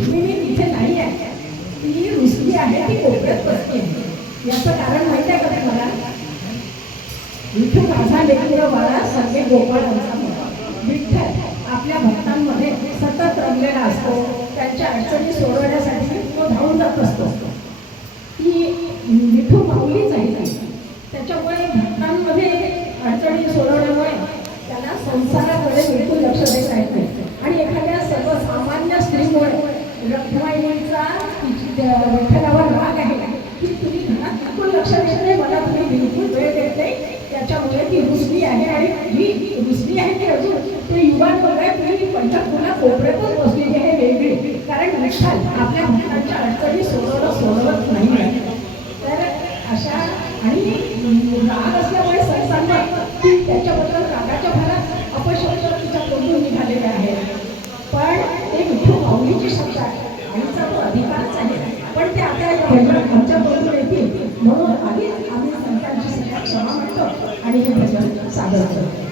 रुक्मिणी तिथे नाही आहे, ती रुसली आहे, ती कोपऱ्यात बसली आहे. याचं कारण माहिती आहे का तुम्हाला? विठू माझा लेकरू बाळा सगळे गोपाळांचा मुलगा. विठ्ठल आपल्या भक्तांमध्ये सतत रमलेला असतो. त्यांच्या अडचणी सोडवण्यासाठी तो धावून जात असतो. ती विठू माऊलीच आहे. त्याच्यामुळे भक्तांमध्ये अडचणी सोडवण्यामुळे त्याला संसाराकडे बिलकुल लक्ष देता येत नाही. आणि एखाद्या सर्वसामान्य स्त्रीमुळे रखमाईचा विठ्ठलावर राग आहे की तुम्ही घरात बिलकुल लक्ष देत नाही, मला तुम्ही बिलकुल वेळ देत नाही, त्याच्यामुळे ती रुसली आहे. आणि ही रुसली आहे ती अजून ते युवान बघाय ती पंढरपूरला कोपऱ्यातच बसलेली आहे वेगळी. कारण विठ्ठल आपल्या भक्तांच्या अडचणी सोडवत नाही. तर अशा आणि राग असल्यामुळे संसांवर ती त्याच्याबद्दल रागाच्या भरात अपशब्द तिच्या तोंडून निघालेले आहेत. पण ते विठू माऊलीची शब्द आहे, आईचा तो अधिकारच आहे. पण ते आता या भजनात आमच्या तोंडून येतील म्हणून आधीच आम्ही संतांची सगळ्या क्षमा म्हणतो आणि हे भजन सादर करतो.